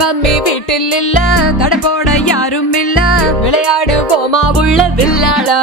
Mummy வீட்டில் இல்ல, தடை போட யாரும் இல்ல, விளையாடு போமா உள்ள வில்லாளா.